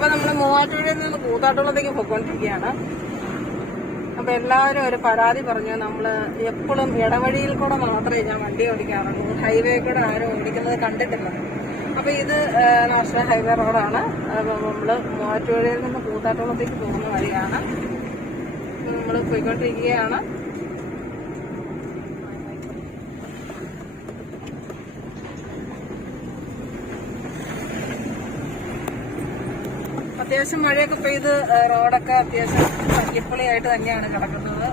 അപ്പൊ നമ്മള് മൂവാറ്റുപുഴയിൽ നിന്ന് കൂത്താട്ടുള്ളത്തേക്ക് പോയിക്കൊണ്ടിരിക്കുകയാണ്. അപ്പൊ എല്ലാവരും ഒരു പരാതി പറഞ്ഞു, നമ്മള് എപ്പോഴും ഇടവഴിയിൽ കൂടെ മാത്രമേ ഞാൻ വണ്ടി ഓടിക്കാറുള്ളൂ, ഹൈവേ കൂടെ ആരും ഓടിക്കുന്നത് കണ്ടിട്ടില്ല. അപ്പൊ ഇത് നാഷണൽ ഹൈവേ റോഡാണ്. അപ്പൊ നമ്മള് മൂവാറ്റുപുഴയിൽ നിന്ന് കൂത്താട്ടുള്ളത്തേക്ക് പോകുന്ന വഴിയാണ് നമ്മള് പോയിക്കൊണ്ടിരിക്കുകയാണ്. അത്യാവശ്യം മഴയൊക്കെ പെയ്ത് റോഡൊക്കെ അത്യാവശ്യം തല്ലിപ്പൊളിയായിട്ട് തന്നെയാണ് കിടക്കുന്നത്.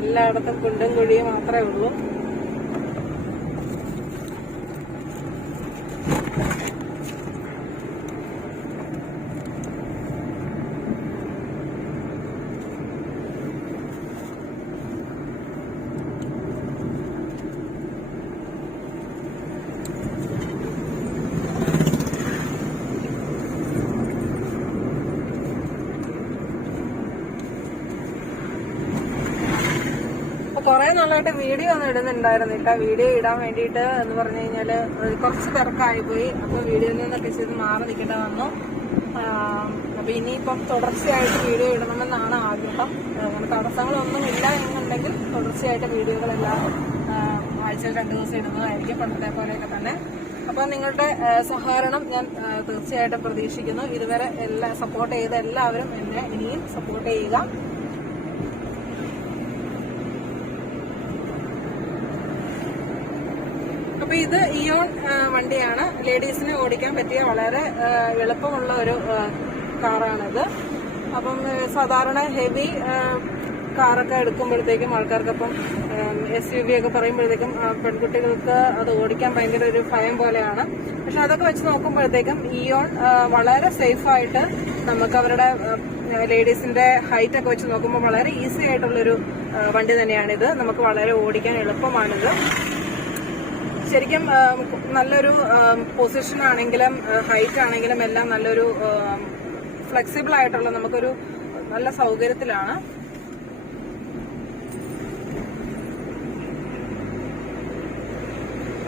എല്ലായിടത്തും കുണ്ടും കുഴിയും മാത്രമേ ഉള്ളൂ. കുറെ നാളായിട്ട് വീഡിയോ ഒന്നും ഇടുന്നുണ്ടായിരുന്നില്ല. വീഡിയോ ഇടാൻ വേണ്ടിയിട്ട് എന്ന് പറഞ്ഞു കഴിഞ്ഞാല് കുറച്ച് തിരക്കായി പോയി. അപ്പൊ വീഡിയോയിൽ നിന്നൊക്കെ ചെയ്ത് മാറി നിൽക്കേണ്ടി വന്നു. അപ്പൊ ഇനിയിപ്പം തുടർച്ചയായിട്ട് വീഡിയോ ഇടണമെന്നാണ് ആഗ്രഹം. അങ്ങനെ തടസ്സങ്ങളൊന്നും ഇല്ല എന്നുണ്ടെങ്കിൽ തുടർച്ചയായിട്ട് വീഡിയോകളെല്ലാം ആഴ്ചയിൽ 2 ദിവസം ഇടുന്നതായിരിക്കും, പണ്ടത്തെ പോലെയൊക്കെ തന്നെ. അപ്പൊ നിങ്ങളുടെ സഹകരണം ഞാൻ തീർച്ചയായിട്ടും പ്രതീക്ഷിക്കുന്നു. ഇതുവരെ സപ്പോർട്ട് ചെയ്ത എല്ലാവരും എന്നെ ഇനിയും സപ്പോർട്ട് ചെയ്യുക. അപ്പൊ ഇത് ഇയോൺ വണ്ടിയാണ്. ലേഡീസിന് ഓടിക്കാൻ പറ്റിയ വളരെ എളുപ്പമുള്ള ഒരു കാറാണിത്. അപ്പം സാധാരണ ഹെവി കാറൊക്കെ എടുക്കുമ്പോഴത്തേക്കും ആൾക്കാർക്കപ്പം SUV ഒക്കെ പറയുമ്പോഴത്തേക്കും പെൺകുട്ടികൾക്ക് അത് ഓടിക്കാൻ ഭയങ്കര ഒരു ഭയം പോലെയാണ്. പക്ഷെ അതൊക്കെ വെച്ച് നോക്കുമ്പോഴത്തേക്കും ഇയോൺ വളരെ സേഫായിട്ട് നമുക്ക് അവരുടെ ലേഡീസിന്റെ ഹൈറ്റ് ഒക്കെ വെച്ച് നോക്കുമ്പോൾ വളരെ ഈസി ആയിട്ടുള്ളൊരു വണ്ടി തന്നെയാണിത്. നമുക്ക് വളരെ ഓടിക്കാൻ എളുപ്പമാണിത്. ശരിക്കും നല്ലൊരു പൊസിഷൻ ആണെങ്കിലും ഹൈറ്റ് ആണെങ്കിലും എല്ലാം നല്ലൊരു ഫ്ലെക്സിബിൾ ആയിട്ടുള്ള നമുക്കൊരു നല്ല സൗകര്യത്തിലാണ്.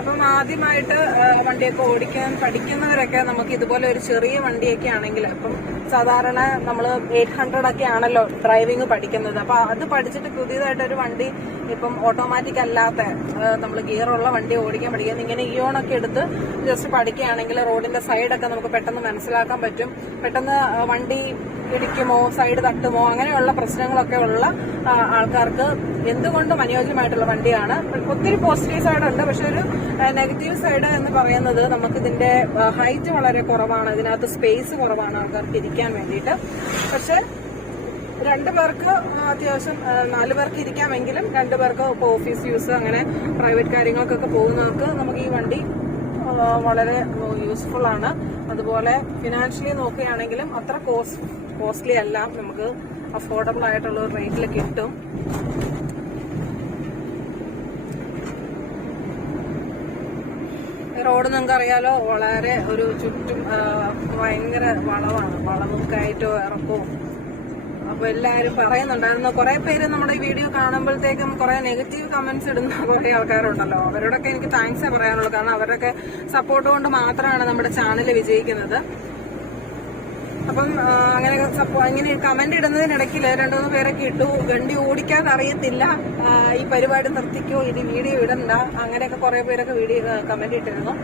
അപ്പം ആദ്യമായിട്ട് വണ്ടിയൊക്കെ ഓടിക്കാൻ പഠിക്കുന്നവരൊക്കെ നമുക്ക് ഇതുപോലെ ഒരു ചെറിയ വണ്ടിയൊക്കെ ആണെങ്കിൽ, അപ്പം സാധാരണ നമ്മൾ 800 ഒക്കെ ആണല്ലോ ഡ്രൈവിംഗ് പഠിക്കുന്നത്. അപ്പൊ അത് പഠിച്ചിട്ട് പുതിയതായിട്ടൊരു വണ്ടി ഇപ്പം ഓട്ടോമാറ്റിക് അല്ലാത്ത നമ്മൾ ഗിയറുള്ള വണ്ടി ഓടിക്കാൻ പഠിക്കുന്നത്, ഇങ്ങനെ ഇയോണൊക്കെ എടുത്ത് ജസ്റ്റ് പഠിക്കുകയാണെങ്കിൽ റോഡിന്റെ സൈഡൊക്കെ നമുക്ക് പെട്ടെന്ന് മനസ്സിലാക്കാൻ പറ്റും. പെട്ടെന്ന് വണ്ടി ഇടിക്കുമോ സൈഡ് തട്ടുമോ അങ്ങനെയുള്ള പ്രശ്നങ്ങളൊക്കെ ഉള്ള ആൾക്കാർക്ക് എന്തുകൊണ്ടും അനുയോജ്യമായിട്ടുള്ള വണ്ടിയാണ്. ഒത്തിരി പോസിറ്റീവ് സൈഡ് ഉണ്ട്, പക്ഷെ ഒരു നെഗറ്റീവ് സൈഡ് എന്ന് പറയുന്നത് നമുക്ക് ഇതിന്റെ ഹൈറ്റ് വളരെ കുറവാണ്, ഇതിനകത്ത് സ്പേസ് കുറവാണ് ആൾക്കാർക്ക് ഇരിക്കാൻ വേണ്ടിയിട്ട്. പക്ഷെ 2 പേർക്ക് അത്യാവശ്യം 4 പേർക്ക് ഇരിക്കാമെങ്കിലും 2 പേർക്ക് ഇപ്പോൾ ഓഫീസ് യൂസ് അങ്ങനെ പ്രൈവറ്റ് കാര്യങ്ങൾക്കൊക്കെ പോകുന്നവർക്ക് നമുക്ക് ഈ വണ്ടി വളരെ യൂസ്ഫുൾ ആണ്. അതുപോലെ ഫിനാൻഷ്യലി നോക്കുകയാണെങ്കിലും അത്ര കോസ്റ്റ്ലി അല്ല, നമുക്ക് അഫോർഡബിൾ ആയിട്ടുള്ള ഒരു റേറ്റിൽ കിട്ടും. റോഡ് നിങ്ങൾക്ക് അറിയാലോ, വളരെ ഒരു ചുറ്റും ഭയങ്കര വളവും കയറ്റവും ഇറക്കവും. അപ്പൊ എല്ലാവരും പറയുന്നുണ്ടായിരുന്നു, കുറെ പേര് നമ്മുടെ ഈ വീഡിയോ കാണുമ്പോഴത്തേക്കും കുറെ നെഗറ്റീവ് കമന്റ്സ് ഇടുന്ന കുറെ ആൾക്കാരുണ്ടല്ലോ. അവരോടൊക്കെ എനിക്ക് താങ്ക്സ് പറയാനുള്ളൂ. കാരണം അവരുടെയൊക്കെ സപ്പോർട്ട് കൊണ്ട് മാത്രമാണ് നമ്മുടെ ചാനൽ വിജയിക്കുന്നത്. അപ്പം അങ്ങനെ കമന്റ് ഇടുന്നതിനിടയ്ക്ക് 2-3 പേരൊക്കെ ഇട്ടു, വണ്ടി ഓടിക്കാൻ അറിയത്തില്ല, ഈ പരിപാടി നിർത്തിക്കോ, ഇനി വീഡിയോ ഇടണ്ട, അങ്ങനെയൊക്കെ കുറെ പേരൊക്കെ കമന്റ് ഇട്ടിരുന്നു.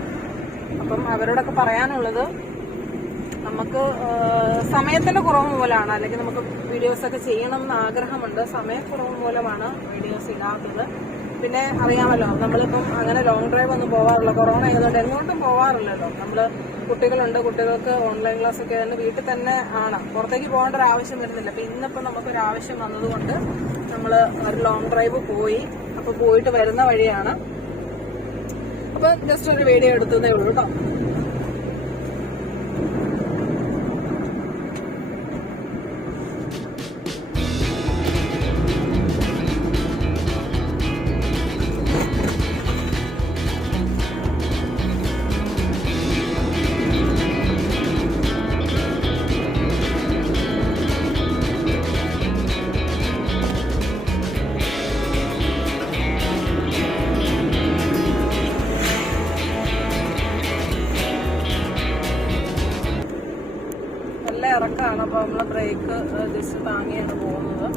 അപ്പം അവരോടൊക്കെ പറയാനുള്ളത്, നമുക്ക് സമയത്തിന്റെ കുറവ് മൂലമാണ്, അല്ലെങ്കിൽ നമുക്ക് വീഡിയോസ് ഒക്കെ ചെയ്യണം എന്ന് ആഗ്രഹമുണ്ട്, സമയക്കുറവ് മൂലമാണ് വീഡിയോസ് ഇടാത്തത്. പിന്നെ അറിയാമല്ലോ, നമ്മളിപ്പം അങ്ങനെ ലോങ് ഡ്രൈവ് ഒന്നും പോവാറില്ല, കൊറോണ ആയതുകൊണ്ട് എങ്ങോട്ടും പോവാറില്ലല്ലോ. നമ്മള് കുട്ടികളുണ്ട്, കുട്ടികൾക്ക് ഓൺലൈൻ ക്ലാസ് ഒക്കെ തന്നെ വീട്ടിൽ തന്നെ ആണ്, പുറത്തേക്ക് പോകേണ്ട ഒരു ആവശ്യം വരുന്നില്ല. അപ്പൊ ഇന്നിപ്പോ നമുക്കൊരു ആവശ്യം വന്നതുകൊണ്ട് നമ്മള് ഒരു ലോങ് ഡ്രൈവ് പോയി. അപ്പൊ പോയിട്ട് വരുന്ന വഴിയാണ്. അപ്പൊ ജസ്റ്റ് ഒരു വീഡിയോ എടുത്തതേ ഉള്ളൂ കേട്ടോ. നമ്മളെ ബ്രേക്ക് ജസ്റ്റ് താങ്ങിയാണ് പോകുന്നത്.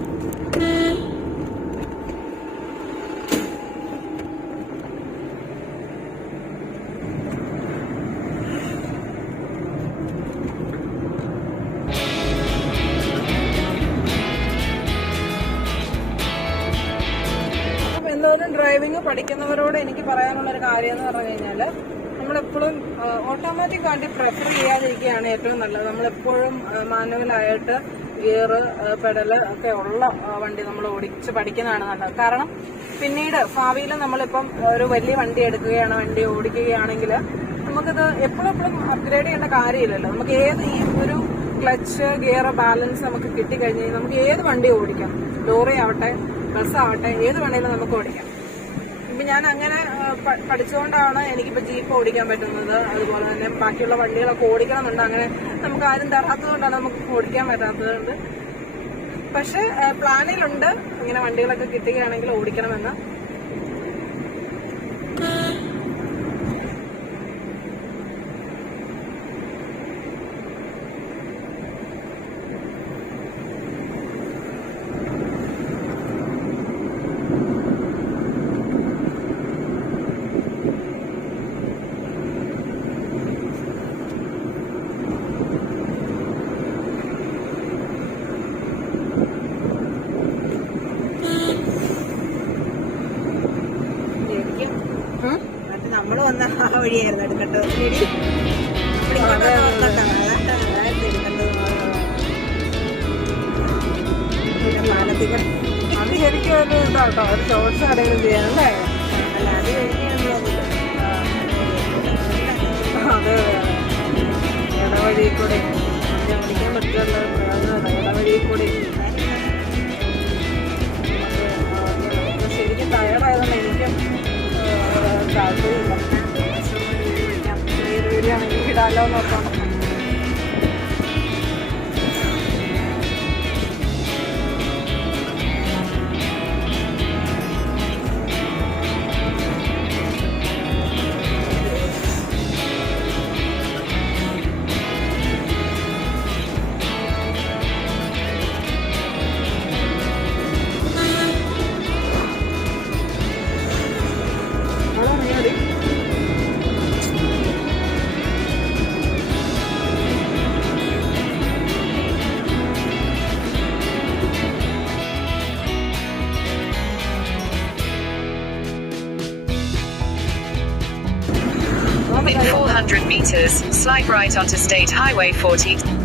എന്തായാലും ഡ്രൈവിംഗ് പഠിക്കുന്നവരോട് എനിക്ക് പറയാനുള്ളൊരു കാര്യം എന്ന് പറഞ്ഞു കഴിഞ്ഞാൽ, നമ്മളെപ്പോഴും ഓട്ടോമാറ്റിക് വണ്ടി പ്രിഫർ ചെയ്യാതിരിക്കുകയാണ് ഏറ്റവും നല്ലത്. നമ്മളെപ്പോഴും മാനുവലായിട്ട് ഗിയർ പെഡല് ഒക്കെ ഉള്ള വണ്ടി നമ്മൾ ഓടിച്ച് പഠിക്കുന്നതാണ് നല്ലത്. കാരണം പിന്നീട് ഭാവിയിൽ നമ്മളിപ്പം ഒരു വലിയ വണ്ടി എടുക്കുകയാണ്, വണ്ടി ഓടിക്കുകയാണെങ്കിൽ നമുക്കിത് എപ്പോഴും അപ്ഗ്രേഡ് ചെയ്യേണ്ട കാര്യമില്ലല്ലോ. നമുക്ക് ഈ ഒരു ക്ലച്ച് ഗിയർ ബാലൻസ് നമുക്ക് കിട്ടിക്കഴിഞ്ഞാൽ നമുക്ക് ഏത് വണ്ടി ഓടിക്കാം. ലോറി ആവട്ടെ, ബസ്സാവട്ടെ, ഏത് വണ്ടിയിലും നമുക്ക് ഓടിക്കാം. ഇപ്പൊ ഞാൻ അങ്ങനെ പഠിച്ചുകൊണ്ടാണ് എനിക്കിപ്പോ ജീപ്പ് ഓടിക്കാൻ പറ്റുന്നത്. അതുപോലെ തന്നെ ബാക്കിയുള്ള വണ്ടികളൊക്കെ ഓടിക്കണമെന്നുണ്ട്. അങ്ങനെ നമുക്ക് ആരും തരാത്തതുകൊണ്ടാണ് നമുക്ക് ഓടിക്കാൻ പറ്റാത്തതുകൊണ്ട്. പക്ഷെ പ്ലാനിലുണ്ട് ഇങ്ങനെ വണ്ടികളൊക്കെ കിട്ടുകയാണെങ്കിൽ ഓടിക്കണമെന്ന്. നമ്മള് വന്ന ആ വഴിയായിരുന്നു എടുക്കേണ്ടത്. അത് ശരിക്കും ഒരു ഇതാട്ടോ, ഒരു ഷോർട്സ് ആരെങ്കിലും ചെയ്യാനല്ലേ? അല്ല, അത് കഴിഞ്ഞൊന്നുമില്ല. അത് ഇടവഴി കൂടെ ഓടിക്കാൻ പറ്റുമല്ലോ. ഇടവഴി കൂടെ ശരിക്കും ടയർഡായതുകൊണ്ട് എനിക്കും താല്പര്യമില്ല. വരികയാണെങ്കിൽ ഇടാലോ നോക്കാം. In 400 meters, slide right onto State Highway 40.